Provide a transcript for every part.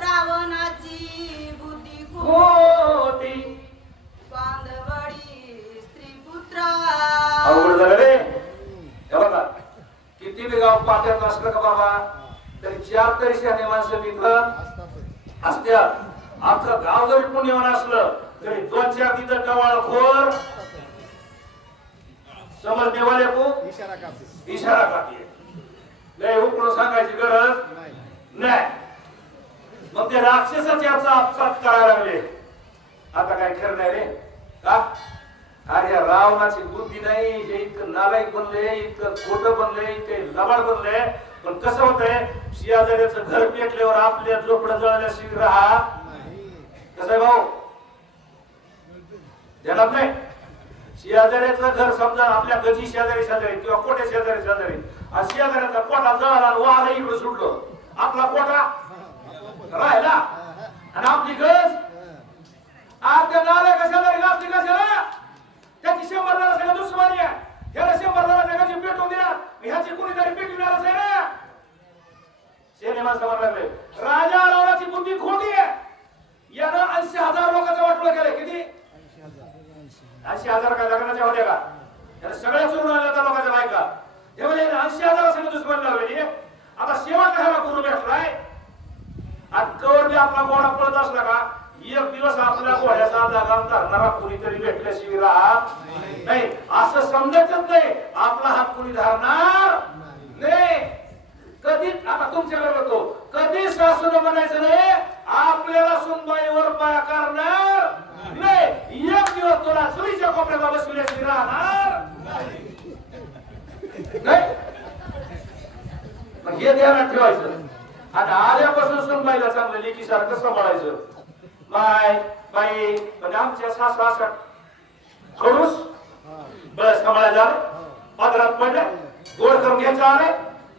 रावणाची बुद्धी खोटी बांधवडी स्त्री पुत्रा अवघड झालं रे. हे बघा किती बी गाव पाट्यात असलं का बाबा तरी 4 तरी शहाणे माणसं तिथं असत्या. आमचं गाव जरी पुण्यवान असलं तरी 2-4 तिथं टवाळखोर समज देवाले को इशारा काढते. लय उकडून सांगायची गरज नाही. मग ते राक्षसाचे याचा अपघात करायला लागले. आता काय खरं नाही रे का. अरे रावणाची बुद्धी नाही. हे इतकं नालायक बनले, इतकं खोटं बनले, इतके लबाड बनले. पण कसं होतंय शेजाऱ्याचं घर पेटल्यावर आपल्या झोपडं जळल्याशिवाय राहा कसं आहे भाऊ ध्यानात नाही. शेजाऱ्याचं घर समजा आपल्या गजी शेजारी किंवा कोट्या शेजारी आणि शेजाऱ्याचा कोटा जळाला वारा इकडे सुटलो आपला कोटा राहिला आणि आपली गज आपल्या नाल्या शेजारी आपली कशाला त्याची 100 जणांसंग दुश्मनी आहे. ह्याला 100 जणांसंग पेटवून द्या ह्याची कुणीतरी पेटविणारच आहे ना. शेने माणसं म्हणू लागले राजा रावणाची बुद्धी खोटी आहे. यानं 80,000 लोकांचं वाटलं केलं. किती 80,000 काय लग्नाच्या होत्या का. त्याला सगळ्या चोरून आल्या त्या लोकांच्या बायका. हे म्हणजे 80,000 सगळं दुश्मन लावलेली. आता शेवट कशाला करून भेटलाय. आणि कवर बी आपला घोडा पळत असला का एक दिवस आपल्या घोड्याचा लगाम धरणारा कुणीतरी भेटल्याशिवाय राहत नाही. असं समजायचंच नाही आपला हात कुणी धरणार नाही. कधी आता तुमच्याकडे बघतो कधी सासून म्हणायचं नाही आपल्याला सुनबाईवर पाया करणार नाही. एक दिवस तुला चुलीच्या कोपऱ्याला बसविल्याशिवाय राहणार नाही. मग हे ध्यानात ठेवायचं. आणि आल्यापासून सुनबाईला चांगलं लेकीसारखं सांभाळायचं. बाई म्हणजे आमच्या सासू असा खडूस बस सांभाळायला पात्रात पडले गोड करून घ्यायचं आले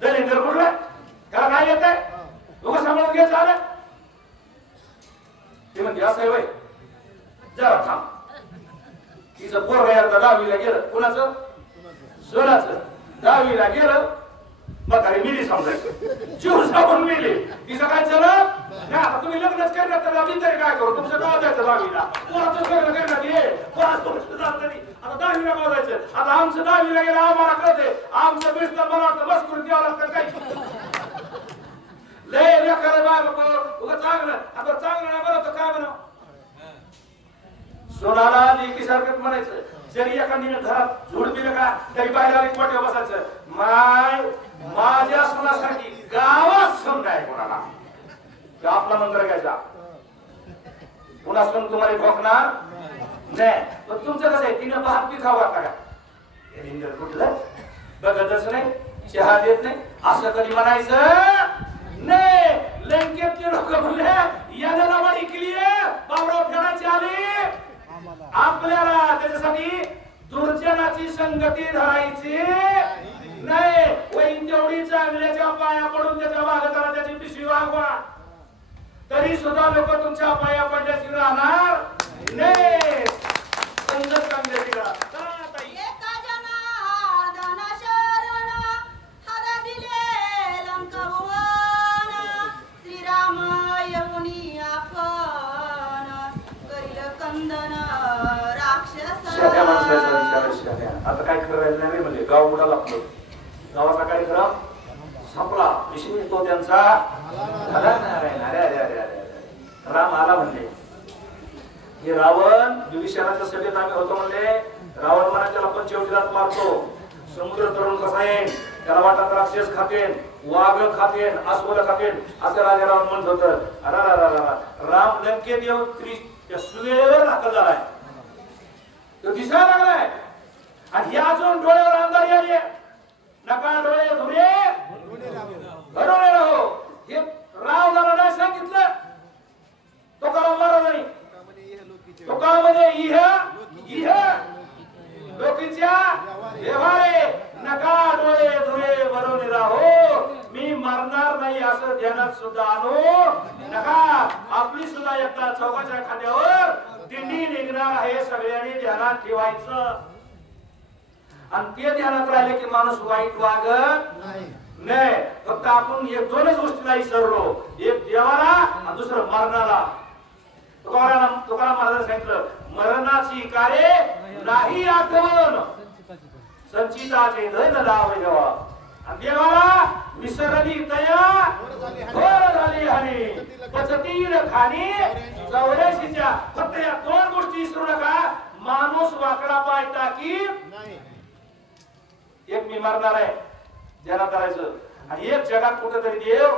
दलिंदर कुठलं त्याला काय येत आहे लोक सांभाळून घ्यायचं आलं. ते म्हणते असं आहे वय जरा थांब. तिचं पोरग एकदा 10वीला गेलं. कुणाचं सोनाचं 10वीला गेलं. मग अरे मिली समजायचं जीव साबून मिली. तिचं काय चलं नाही. आता तुम्ही लग्नच करण्यात तर आम्ही तरी काय करू. तुमचं गाव जायचं 10वीला कोणाचं लग्न करण्यात ये कोणाचं आता 10वीला गाव जायचं. आता आमचं 10वीला गेलं आम्हाला कळते आमचं बिस्तर मला वाटतं बस करून द्यावं लागतं काय लय लेकर बाबा चांगलं. आता चांगलं नाही बनवतं काय बनव सोनाला लेकीसारखं म्हणायचं. जरी एखादीने घरात झोड दिलं का तरी बाहेर मोठ्या बसायचं. माझ्या सोनासाठी गावात सून नाही कोणाला. आपला मंत्र घ्यायचा पुन्हा सून तुम्हाला ठोकणार नाही. पण तुमचं कसं आहे तिने भात बी खावा का कुठलं बघतच नाही चहा देत नाही असं कधी म्हणायचं नाही. लंकेतले लोक म्हणले याने लवाडी केली बाबराव फेडायची आली आपल्याला. त्याच्यासाठी दुर्जनाची संगती धरायची नाही. वहीन तेवढी चांगल्याच्या पाया पडून त्याच्या मागताना त्याची पिशवी वागवा तरी सुद्धा लोक तुमच्या पाया पडल्याशी राहणार नाही. संगत चांगल्याची करा. आता काय खरं राहिलं नाही म्हणजे गाव बुडाला लागलो. गावाचा कार्यक्रम संपला. विषय तो त्यांचा राम आला म्हणले. हे रावण विभीषणाच्या सभेत आम्ही होतो म्हणले. रावण म्हणा त्याला पंचवटीलाच मारतो. समुद्र तरुण कसा येईल त्याला वाटत राक्षस खातेन वाघ खातेन अस्वल खातेन असं राजा रावण म्हणत होत. राम लंकेत येऊन सुवेळेवर दाखल झालाय. तो दिसायला लागलाय आणि या अजून डोळ्यावर अंधारी आली. नका डोळे धुरे भरवले राहो. हे रावणाला नाही सांगितलं तो का महाराजांनी तो का म्हणजे इह लोकीच्या व्यवहारे नका डोळे धुरे भरवले राहो. मी मरणार नाही असं ध्यानात सुद्धा आणू नका. आपली सुद्धा एकदा चौकाच्या खांद्यावर दिंडी निघणार आहे सगळ्यांनी ध्यानात ठेवायचं. आणि ते ध्यानात राहिले की माणूस वाईट वागत नाही, फक्त आपण एक दोनच गोष्टीला विसरलो, एक देवाला आणि दुसरं मरणाला. तुकाराम महाराजांनी सांगितलं, मरणाची कार्य नाही आठवण, संचिताचे धन लावे देवा. आणि देवाला विसरली तया घोर झाली हानी, पचतील खाणी चौऱ्याशीच्या. फक्त या दोन गोष्टी विसरू नका. माणूस वाकडा पाय टाकी, एक मी मरणार आहे ध्यानात करायचं, आणि एक जगात कुठेतरी देव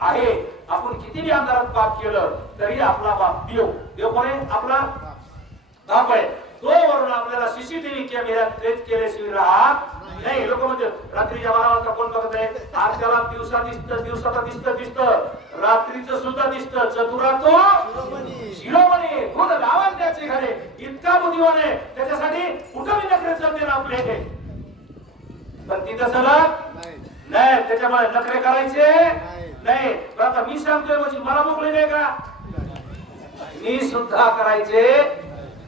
आहे. आपण कितीही अंधारात पाप केलं तरी आपला बाप देव. देव कोण आहे? आपला बाप आहे. तो वरून आपल्याला सीसीटीव्ही कॅमेऱ्यात कैद केल्याशिवाय राहत नाही. लोक म्हणजे रात्रीच्या 12 वाजता कोण बघत आहे? आरत्याला दिवसा दिसतं, दिवसाला दिसतं, रात्रीचं सुद्धा दिसतं. चतुरा तो शिरोमणी, दूध गावात त्याचे घरे, इतका बुद्धिमान आहे. त्याच्यासाठी कुठं मी नखरे चालते ना आपले हे, पण तिथं सलग नाही. त्याच्यामुळे नखरे करायचे नाही. पण आता मी सांगतोय म्हणजे मला मोकळे नाही का? मी सुद्धा करायचे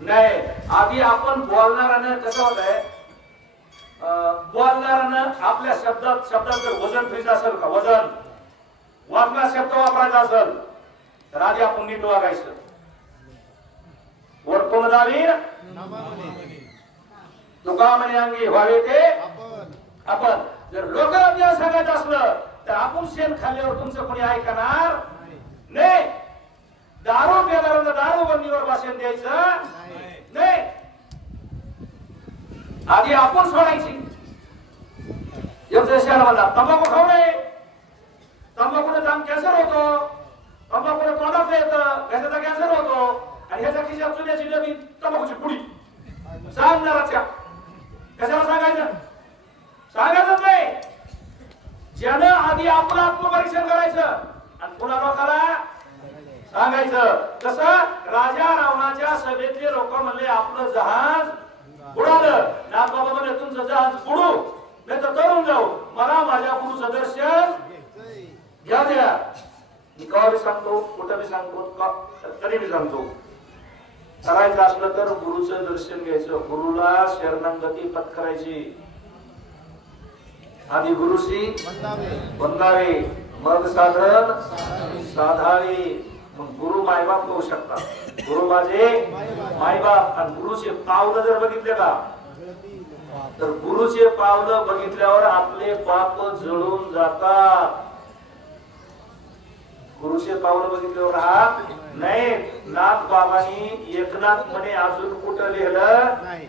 नाही. आधी आपण बोलणारानं कसं होत आहे, बोलणारानं आपल्या शब्दात जर वजन ठेवायचं असेल का, वजन वाचना शब्द वापरायचा असेल तर आधी आपण नीट वागायचं. वर्तुळ जावी तुका म्हणे अंगी व्हावे ते आपण. जर लोकांना सांगायचं असलं तर आपण शेण खाल्ल्यावर तुमचं कोणी ऐकणार नाही. दारू प्यायला दारू बंदीवर भाषण द्यायचं नाही. आधी आपण सोडायची. म्हणला तंबाखू खाऊ नये, तंबाखूने जाम कॅन्सर होतो, तंबाखूने तोंडात येतं, घशाचा कॅन्सर होतो. आणि ह्याच्या खिशात चुन्याची डबी, तंबाखूची पुडी सांगणाराच्या. कशाला सांगायचं? सांगायचं नाही. ज्यानं आधी आपलं आत्मपरीक्षण करायचं आणि पुन्हा लोकाला सांगायचं. कसं राजा रावणाच्या सभेतले लोक म्हणले आपलं जहाज बुडालं. नागबाबा म्हणले तुमचं जहाज बुडू नाही तर तरुण जाऊ, मला माझ्या गुरुचं दर्शन घ्या द्या. मी कवा बी सांगतो, कुठं बी सांगतो, तरी बी सांगतो, करायचं असलं तर गुरुचं दर्शन घ्यायचं, गुरुला शरणागती पत्करायची. आधी गुरुशी वंदावे, मग साधन साधावे. मग गुरु मायबाप होऊ शकतात. गुरु माझे मायबाप. आणि गुरुचे पावलं जर बघितले का, तर गुरुचे पावलं बघितल्यावर आपले पाप जळून जातात. गुरुचे पावलं बघितल्यावर हा नाही. नाथ बाबांनी एकनाथ म्हणे अजून कुठं लिहिलं नाही.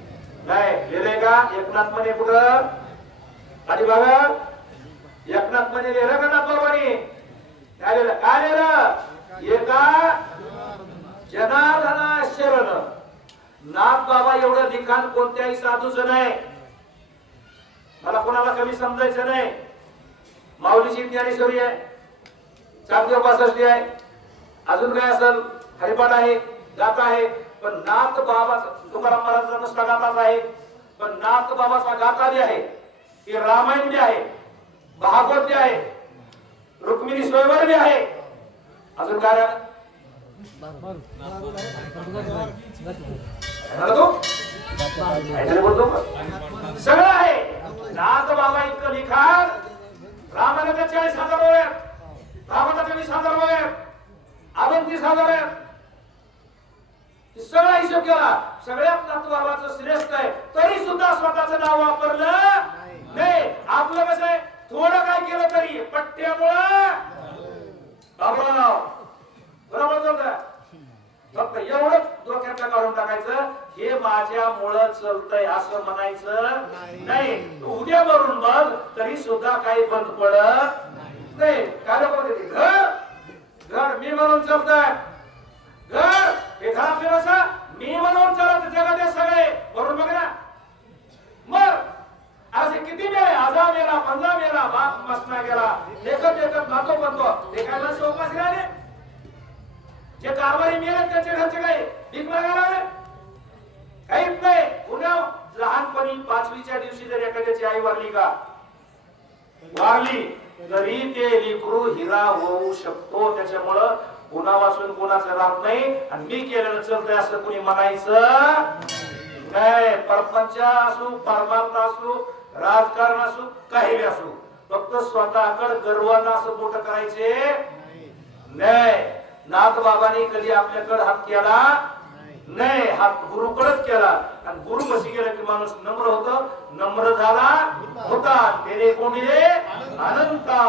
लिहिले का एकनाथ म्हणे कुठं? आधी बघा एकनाथ म्हणे लिहिलं का नाथ बाबांनी? काय लिहिलं? काय लिहिलं? एका जनार्दना शरण. नाथ बाबा एवढं लिखाण कोणत्याही साधूचं नाही. मला कोणाला कमी समजायचं नाही. माऊलीची ज्ञानेश्वरी आहे, चांगदेव पासष्टी आहे, अजून काय असेल हरिपाठ आहे, गाथा आहे. पण नाथ बाबाचा तुकाराम महाराजांचा नुसता गाथाच आहे, पण नाथ बाबाचा गाथा बी आहे, की रामायण बी आहे, भागवत बी आहे, रुक्मिणी स्वयंवर बी आहे. अजून काय सगळं आहे. नाथ बाबा इतकं लिखाण. रामायणाच्या 40,000 ओव्या, भागवताच्या 20,000 ओव्या, अजून 30,000 आहे. सगळा हिशोब केला. सगळ्यात नाथ बाबाचं श्रेष्ठ आहे, तरी सुद्धा स्वतःचं नाव वापरलं नाही. आपलं कसं आहे, थोडं काय केलं तरी पट्ट्यामुळं बरोबर. फक्त एवढं डोक्यातलं काढून टाकायचं, हे माझ्यामुळं चलतंय असं म्हणायचं नाही. उद्या भरून बघ तरी सुद्धा काही बंद पडत नाही. काय लोक घर मी म्हणून चलतंय, घर हे खराब दिवस मी म्हणून चलत जगात सगळे भरून बघ ना. मग असे किती मेले, आजा मेला, पंजा मेला, बाप मसना गेला, देखत नातो बनतो. ते काय लस उपास राहिले. जे कारभारी मेले त्याचे घरचे काही भीक मागायला काहीच नाही. पुन्हा लहानपणी 5वीच्या दिवशी जर एखाद्याची आई वारली का, वारली तरी ते लेकरू हिरा होऊ शकतो. त्याच्यामुळं गुन्हा वाचून गुन्हाचं राहत नाही. आणि मी केलेलं चलतंय असं कुणी म्हणायचं नाही. परपंच असू, परमार्थ असू, राजकारण असू, काही असू, फक्त स्वतःकडे गर्वानं असं मोठं करायचे नाही. नाथ बाबांनी कधी आपल्याकडे हात केला नाही, हात गुरुकडेच केला. आणि गुरु म्हशी गेला की माणूस नम्र होत, नम्र झाला होता. तेरे कोंडिले अनंता.